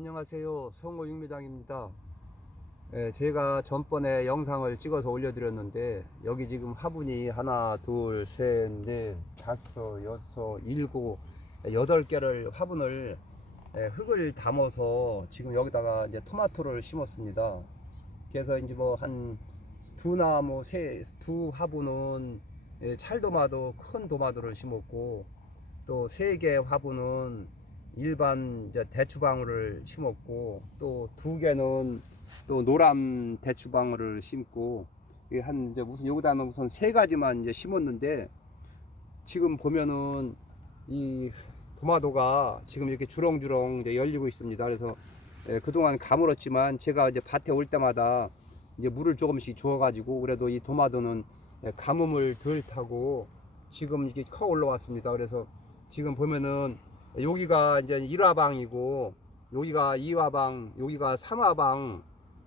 안녕하세요. 성호 육매장입니다. 예, 제가 전번에 영상을 찍어서 올려드렸는데 여기 지금 화분이 하나, 둘, 셋, 넷, 다섯, 여섯, 일곱, 여덟 개를 화분을 예, 흙을 담아서 지금 여기다가 이제 토마토를 심었습니다. 그래서 이제 뭐 한 두 나무 세, 두 화분은 예, 찰도마도 큰 도마도를 심었고 또 세 개 화분은 일반 이제 대추방울을 심었고 또 두 개는 또 노란 대추방울을 심고 한 이제 무슨 여기다는 우선 세 가지만 이제 심었는데 지금 보면은 이 도마도가 지금 이렇게 주렁주렁 이제 열리고 있습니다. 그래서 예, 그동안 가물었지만 제가 이제 밭에 올 때마다 이제 물을 조금씩 주어가지고 그래도 이 도마도는 예, 가뭄을 덜 타고 지금 이게 커 올라왔습니다. 그래서 지금 보면은 여기가 이제 1화방이고 여기가 2화방, 여기가 3화방,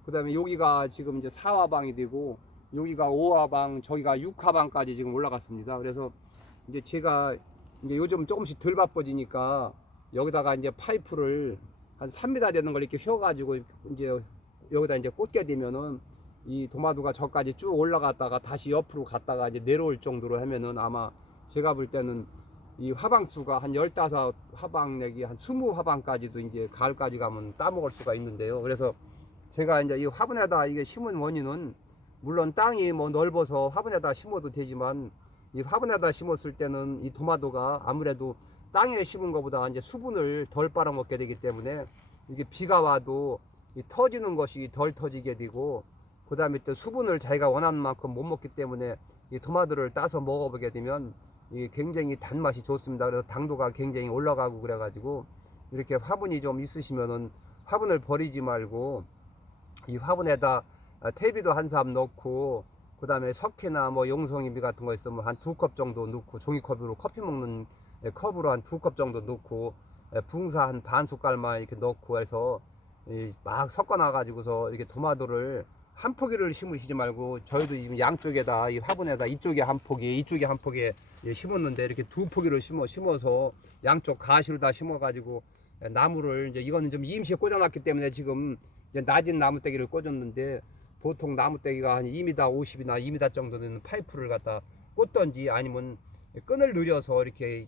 그다음에 여기가 지금 이제 4화방이 되고 여기가 5화방, 저기가 6화방까지 지금 올라갔습니다. 그래서 이제 제가 이제 요즘 조금씩 덜 바빠지니까 여기다가 이제 파이프를 한 3m 되는 걸 이렇게 휘어가지고 이제 여기다 이제 꽂게 되면은 이 도마도가 저까지 쭉 올라갔다가 다시 옆으로 갔다가 이제 내려올 정도로 하면은 아마 제가 볼 때는 이 화방수가 한15 화방 내기 한20 화방까지도 이제 가을까지 가면 따먹을 수가 있는데요. 그래서 제가 이제 이 화분에다 이게 심은 원인은 물론 땅이 뭐 넓어서 화분에다 심어도 되지만 이 화분에다 심었을 때는 이 도마도가 아무래도 땅에 심은 것보다 이제 수분을 덜 빨아먹게 되기 때문에 이게 비가 와도 이 터지는 것이 덜 터지게 되고 그 다음에 또 수분을 자기가 원하는 만큼 못 먹기 때문에 이 토마토를 따서 먹어보게 되면 이 굉장히 단맛이 좋습니다. 그래서 당도가 굉장히 올라가고 그래가지고 이렇게 화분이 좀 있으시면은 화분을 버리지 말고 이 화분에다 아, 퇴비도 한 삽 넣고 그 다음에 석회나 뭐 용성이비 같은 거 있으면 한 두 컵 정도 넣고 종이컵으로 커피 먹는 예, 컵으로 한 두 컵 정도 넣고 예, 붕사 한 반 숟갈만 이렇게 넣고 해서 이막 섞어 놔 가지고서 이렇게 토마토를 한 포기를 심으시지 말고 저희도 지금 양쪽에다 이 화분에다 이쪽에 한 포기 이쪽에 한 포기 예, 심었는데 이렇게 두 포기를 심어 심어서 양쪽 가시로 다 심어 가지고 예, 나무를 이제 이거는 좀 임시에 꽂아놨기 때문에 지금 이제 낮은 나무떼기를 꽂았는데 보통 나무떼기가 한 2m 50이나 2m 정도 되는 파이프를 갖다 꽂던지 아니면 끈을 늘려서 이렇게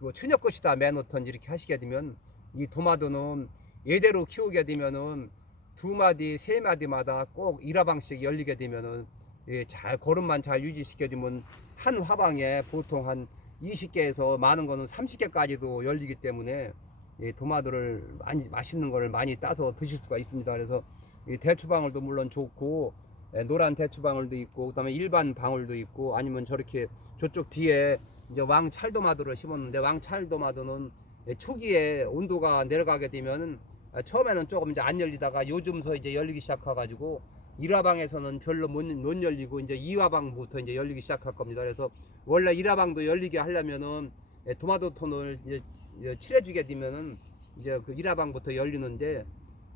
뭐 천엽것이다 매놓던지 이렇게 하시게 되면 이 도마도는 예대로 키우게 되면은 두 마디 세 마디마다 꼭 일화방씩 열리게 되면은 예, 잘 걸음만 잘 유지시켜주면 한 화방에 보통 한 20개에서 많은 거는 30개까지도 열리기 때문에 이 도마도를 많이 맛있는 거를 많이 따서 드실 수가 있습니다. 그래서 이 대추방울도 물론 좋고 예, 노란 대추방울도 있고 그다음에 일반 방울도 있고 아니면 저렇게 저쪽 뒤에 이제 왕찰도마도를 심었는데 왕찰도마도는 예, 초기에 온도가 내려가게 되면은 아, 처음에는 조금 이제 안 열리다가 요즘서 이제 열리기 시작해가지고 1화방에서는 별로 못, 못 열리고 이제 2화방부터 이제 열리기 시작할 겁니다. 그래서 원래 1화방도 열리게 하려면은 예, 토마토 톤을 이제, 이제 칠해주게 되면은 이제 그 1화방부터 열리는데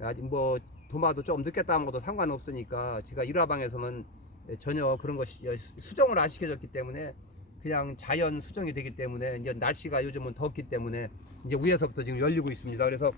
아직 뭐 도마도 조금 늦게 따먹어도 상관없으니까 제가 1화방에서는 전혀 그런 것이 수정을 안 시켜줬기 때문에 그냥 자연 수정이 되기 때문에 이제 날씨가 요즘은 덥기 때문에 이제 위에서부터 지금 열리고 있습니다. 그래서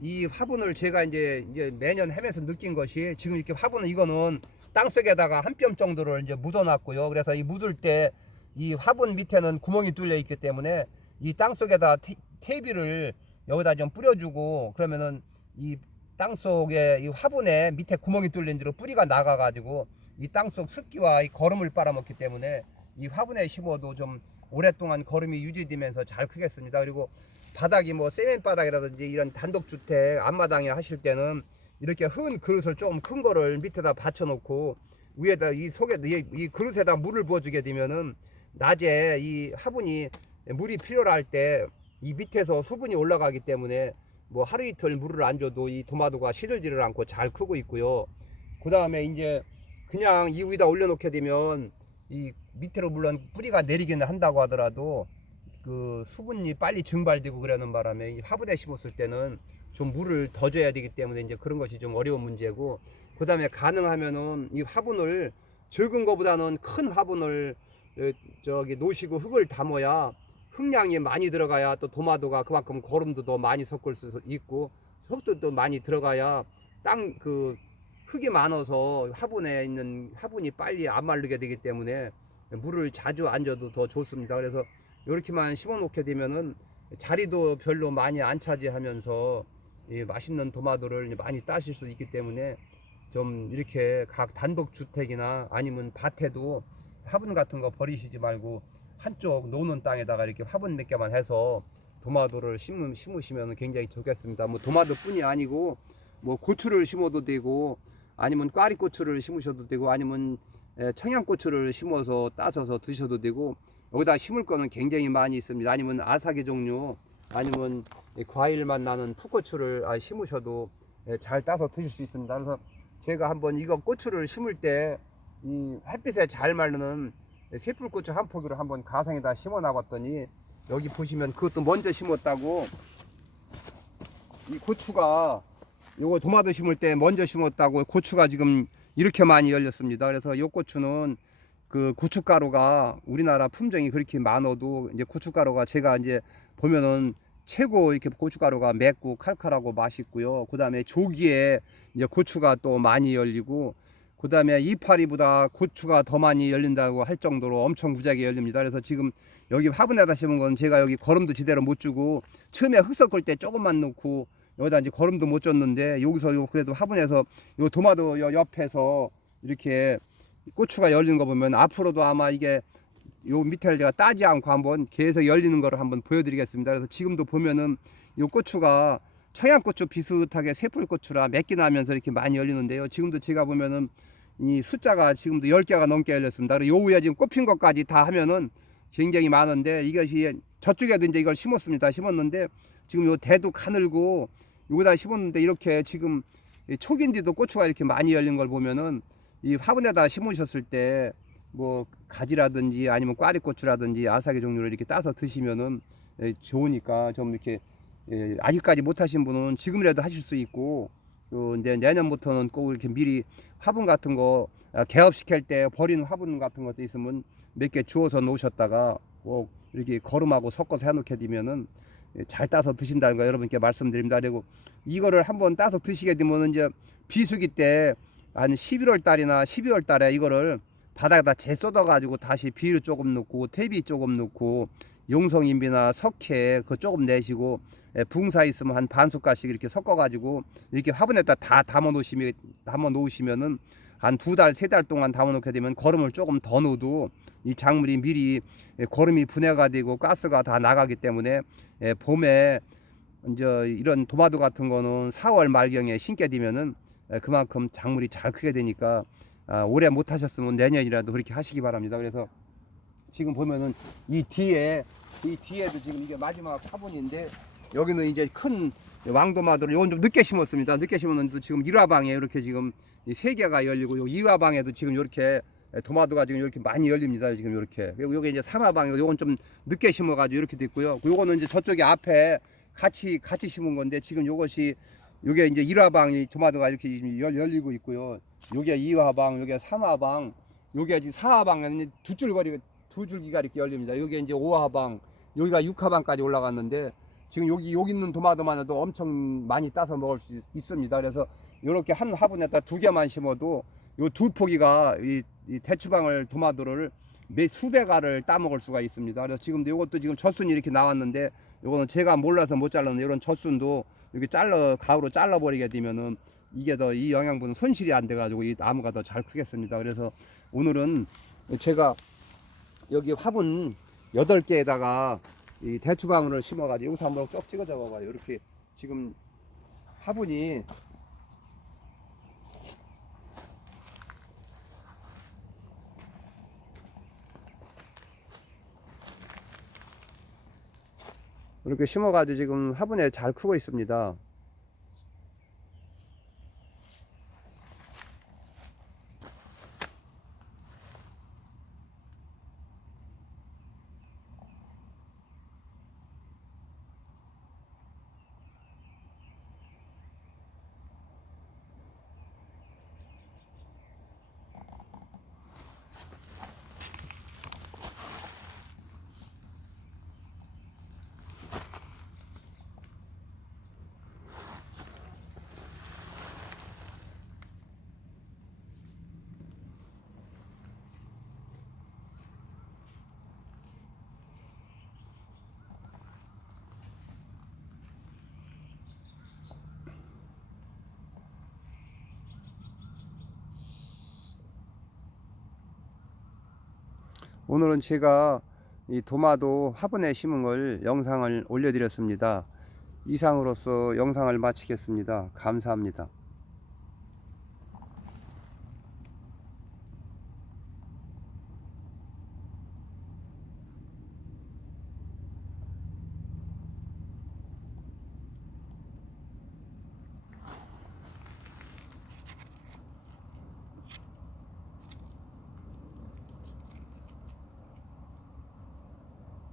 이 화분을 제가 이제 이제 매년 헤매서 느낀 것이 지금 이렇게 화분은 이거는 땅 속에다가 한 뼘 정도를 이제 묻어놨고요. 그래서 이 묻을 때 이 화분 밑에는 구멍이 뚫려 있기 때문에 이 땅 속에다 테, 테이비를 여기다 좀 뿌려주고 그러면은 이 땅 속에 이 화분에 밑에 구멍이 뚫린 대로 뿌리가 나가가지고 이 땅속 습기와 이 거름을 빨아먹기 때문에 이 화분에 심어도 좀 오랫동안 거름이 유지되면서 잘 크겠습니다. 그리고 바닥이 뭐 세멘 바닥이라든지 이런 단독주택 앞마당에 하실 때는 이렇게 흔 그릇을 조금 큰 거를 밑에다 받쳐놓고 위에다 이 속에 이, 이 그릇에다 물을 부어주게 되면은 낮에 이 화분이 물이 필요할 때 이 밑에서 수분이 올라가기 때문에 뭐 하루 이틀 물을 안 줘도 이 도마도가 시들지를 않고 잘 크고 있고요. 그 다음에 이제 그냥 이 위에다 올려놓게 되면 이 밑으로 물론 뿌리가 내리기는 한다고 하더라도 그 수분이 빨리 증발되고 그러는 바람에 이 화분에 심었을 때는 좀 물을 더 줘야 되기 때문에 이제 그런 것이 좀 어려운 문제고 그 다음에 가능하면은 이 화분을 적은 것보다는 큰 화분을 어, 저기 놓으시고 흙을 담아야 흙량이 많이 들어가야 또 도마도가 그만큼 거름도 더 많이 섞을 수 있고 흙도 또 많이 들어가야 땅 그 흙이 많아서 화분에 있는 화분이 빨리 안 마르게 되기 때문에 물을 자주 안 줘도 더 좋습니다. 그래서 이렇게만 심어 놓게 되면은 자리도 별로 많이 안 차지하면서 이 맛있는 도마도를 많이 따실 수 있기 때문에 좀 이렇게 각 단독 주택이나 아니면 밭에도 화분 같은 거 버리시지 말고 한쪽 노는 땅에다가 이렇게 화분 몇 개만 해서 도마도를 심으, 심으시면 굉장히 좋겠습니다. 뭐 도마도뿐이 아니고 뭐 고추를 심어도 되고 아니면 꽈리고추를 심으셔도 되고 아니면 에, 청양고추를 심어서 따셔서 드셔도 되고 여기다 심을 거는 굉장히 많이 있습니다. 아니면 아사기 종류 아니면 이 과일만 나는 풋고추를 아, 심으셔도 에, 잘 따서 드실 수 있습니다. 그래서 제가 한번 이거 고추를 심을 때 이 햇빛에 잘 마르는 새풀고추 한 포기를 한번 가상에다 심어 놔봤더니 여기 보시면 그것도 먼저 심었다고 이 고추가 요거 도마도 심을 때 먼저 심었다고 고추가 지금 이렇게 많이 열렸습니다. 그래서 요 고추는 그 고춧가루가 우리나라 품종이 그렇게 많아도 이제 고춧가루가 제가 이제 보면은 최고 이렇게 고춧가루가 맵고 칼칼하고 맛있고요. 그 다음에 조기에 이제 고추가 또 많이 열리고 그 다음에 이파리보다 고추가 더 많이 열린다고 할 정도로 엄청 무지하게 열립니다. 그래서 지금 여기 화분에다 심은 건 제가 여기 거름도 제대로 못 주고 처음에 흙 섞을 때 조금만 넣고 여기다 이제 거름도 못 줬는데 여기서 요 그래도 화분에서 요 도마도 요 옆에서 이렇게 고추가 열리는 거 보면 앞으로도 아마 이게 요 밑에를 제가 따지 않고 한번 계속 열리는 거를 한번 보여드리겠습니다. 그래서 지금도 보면은 요 고추가 청양고추 비슷하게 새풀고추라 맵기 나면서 이렇게 많이 열리는데요. 지금도 제가 보면은 이 숫자가 지금도 10개가 넘게 열렸습니다. 그리고 요 위에 지금 꼽힌 것까지 다 하면은 굉장히 많은데 이것이 저쪽에도 이제 이걸 심었습니다. 심었는데 지금 요 대도 가늘고 여기다 심었는데 이렇게 지금 이 초기인데도 고추가 이렇게 많이 열린 걸 보면은 이 화분에다 심으셨을 때 뭐 가지라든지 아니면 꽈리고추라든지 아사기 종류를 이렇게 따서 드시면은 예, 좋으니까 좀 이렇게 예, 아직까지 못하신 분은 지금이라도 하실 수 있고 또 이제 내년부터는 꼭 이렇게 미리 화분 같은 거 아, 개업시킬 때 버리는 화분 같은 것도 있으면 몇 개 주워서 놓으셨다가 꼭 이렇게 거름하고 섞어서 해놓게 되면은 예, 잘 따서 드신다는 거 여러분께 말씀드립니다. 그리고 이거를 한번 따서 드시게 되면 이제 비수기 때 한 11월 달이나 12월 달에 이거를 바닥에다 재 쏟아 가지고 다시 비료 조금 넣고 퇴비 조금 넣고 용성인비나 석회 그 조금 내시고 예, 붕사 있으면 한 반 숟갈씩 이렇게 섞어 가지고 이렇게 화분에다 다 담아 놓으시면 담아 놓으시면은 한 두 달 세 달 동안 담아 놓게 되면 거름을 조금 더 넣어도 이 작물이 미리 예, 거름이 분해가 되고 가스가 다 나가기 때문에 예, 봄에 이제 이런 도마도 같은 거는 4월 말경에 심게 되면은 예, 그만큼 작물이 잘 크게 되니까 아, 올해 못 하셨으면 내년이라도 그렇게 하시기 바랍니다. 그래서 지금 보면은 이 뒤에 이 뒤에도 지금 이게 마지막 화분인데 여기는 이제 큰 왕도마도를 이건 좀 늦게 심었습니다. 늦게 심었는데 지금 1화방에 이렇게 지금 이세 개가 열리고 요 2화방에도 지금 이렇게 도마도가 지금 이렇게 많이 열립니다. 지금 이렇게 그리고 요게 이제 3화방이고 요건 좀 늦게 심어 가지고 이렇게 됐고요. 요거는 이제 저쪽에 앞에 같이 같이 심은 건데 지금 요것이 요게 이제 1화방이 도마도가 이렇게 열, 열리고 있고요. 요게 2화방, 요게 3화방, 요게 지금 4화방에는 두 줄거리 두 줄기가 이렇게 열립니다. 요게 이제 5화방, 여기가 6화방까지 올라갔는데 지금 여기 여기 있는 도마도만 해도 엄청 많이 따서 먹을 수 있습니다. 그래서 이렇게 한 화분에다 두 개만 심어도 요 두 포기가 이, 이 대추방울 도마도를 매 수백 알을 따먹을 수가 있습니다. 그래서 지금도 이것도 지금 젖순이 이렇게 나왔는데 이거는 제가 몰라서 못 잘랐는데 이런 젖순도 이렇게 잘라 가루로 잘라 버리게 되면은 이게 더 이 영양분은 손실이 안 돼가지고 이 나무가 더 잘 크겠습니다. 그래서 오늘은 제가 여기 화분 여덟 개에다가 이 대추방울을 심어가지고 한번 쭉 찍어 잡아봐요. 이렇게 지금 화분이 이렇게 심어가지고 지금 화분에 잘 크고 있습니다. 오늘은 제가 이 도마도 화분에 심은 걸 영상을 올려드렸습니다. 이상으로서 영상을 마치겠습니다. 감사합니다.